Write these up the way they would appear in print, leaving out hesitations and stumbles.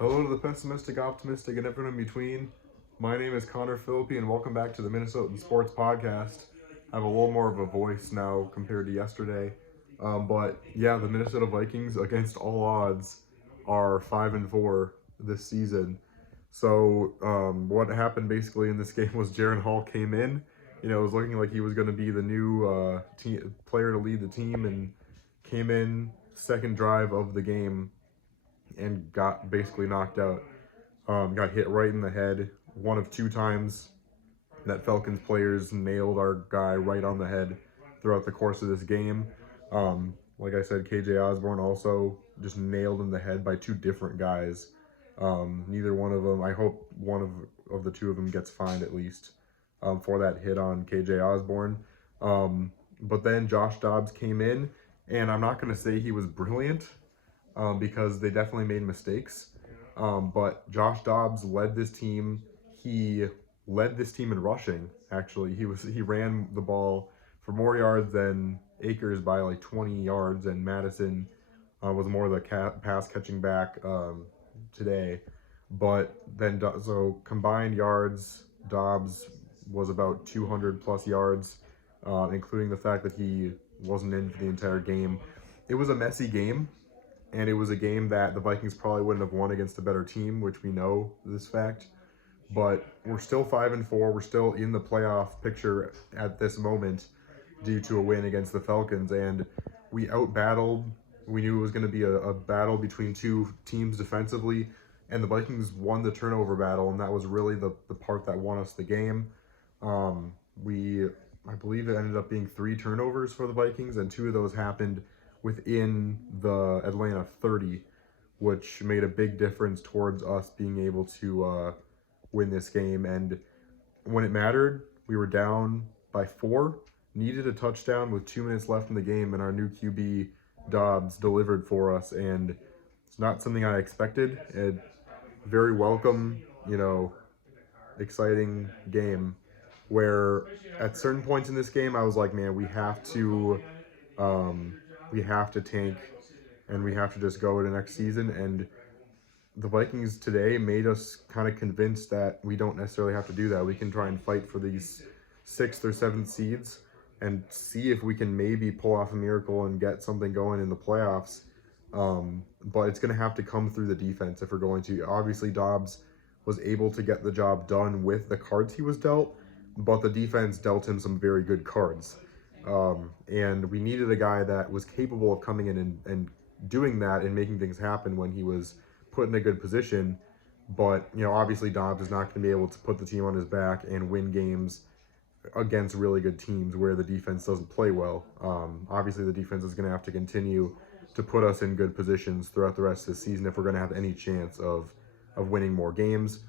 Hello to the pessimistic, optimistic, and everyone in between. My name is Connor Philippi, and welcome back to the Minnesotan Sports Podcast. I have a little more of a voice now compared to yesterday. But yeah, the Minnesota Vikings, against all odds, are 5-4 this season. So what happened basically in this game was Jaron Hall came in. It was looking like he was going to be the new player to lead the team, and came in second drive of the game and got basically knocked out. Got hit right in the head. One of two times that Falcons players nailed our guy right on the head throughout the course of this game. Like I said, KJ Osborne also just nailed in the head by two different guys. Neither one of them, I hope one of the two of them gets fined at least for that hit on KJ Osborne. But then Josh Dobbs came in, and I'm not going to say he was brilliant because they definitely made mistakes. But Josh Dobbs led this team. He led this team in rushing. Actually, he ran the ball for more yards than Akers by like 20 yards, and Madison was more the pass catching back today. But then so combined yards, Dobbs was about 200 plus yards, including the fact that he wasn't in for the entire game. It was a messy game, and it was a game that the Vikings probably wouldn't have won against a better team, which we know this fact. But we're still 5-4. We're still in the playoff picture at this moment due to a win against the Falcons, and we outbattled. We knew it was going to be a battle between two teams defensively, and the Vikings won the turnover battle, and that was really the part that won us the game. I believe it ended up being 3 turnovers for the Vikings, and 2 of those happened within the Atlanta 30, which made a big difference towards us being able to win this game. And when it mattered, we were down by 4, needed a touchdown with 2 minutes left in the game, and our new QB Dobbs delivered for us. And it's not something I expected. Very welcome, exciting game where at certain points in this game I was like, man, we have to tank, and we have to just go to next season. And the Vikings today made us kind of convinced that we don't necessarily have to do that. We can try and fight for these 6th or 7th seeds and see if we can maybe pull off a miracle and get something going in the playoffs. But it's going to have to come through the defense if we're going to. Obviously, Dobbs was able to get the job done with the cards he was dealt, but the defense dealt him some very good cards. And we needed a guy that was capable of coming in and doing that and making things happen when he was put in a good position. But, obviously Dobbs is not going to be able to put the team on his back and win games against really good teams where the defense doesn't play well. Obviously the defense is going to have to continue to put us in good positions throughout the rest of the season if we're going to have any chance of winning more games.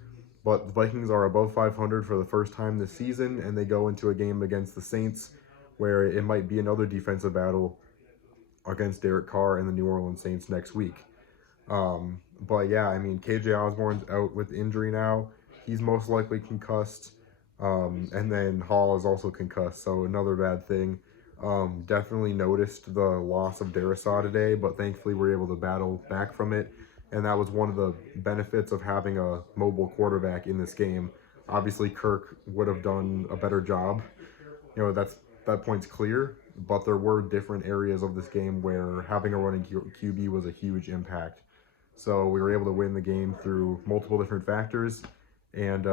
But the Vikings are above 500 for the first time this season, and they go into a game against the Saints where it might be another defensive battle against Derek Carr and the New Orleans Saints next week. But yeah, KJ Osborne's out with injury now. He's most likely concussed. And then Hall is also concussed, so another bad thing. Definitely noticed the loss of Darisaw today, but thankfully we're able to battle back from it. And that was one of the benefits of having a mobile quarterback in this game. Obviously, Kirk would have done a better job. That point's clear, but there were different areas of this game where having a running QB was a huge impact. So we were able to win the game through multiple different factors, and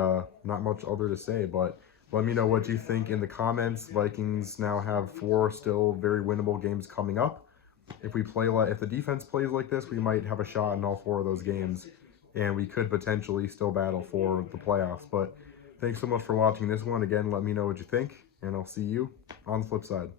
not much other to say. But let me know what you think in the comments. Vikings now have 4 still very winnable games coming up. If the defense plays like this, we might have a shot in all 4 of those games, and we could potentially still battle for the playoffs. But thanks so much for watching this one. Again, let me know what you think, and I'll see you on the flip side.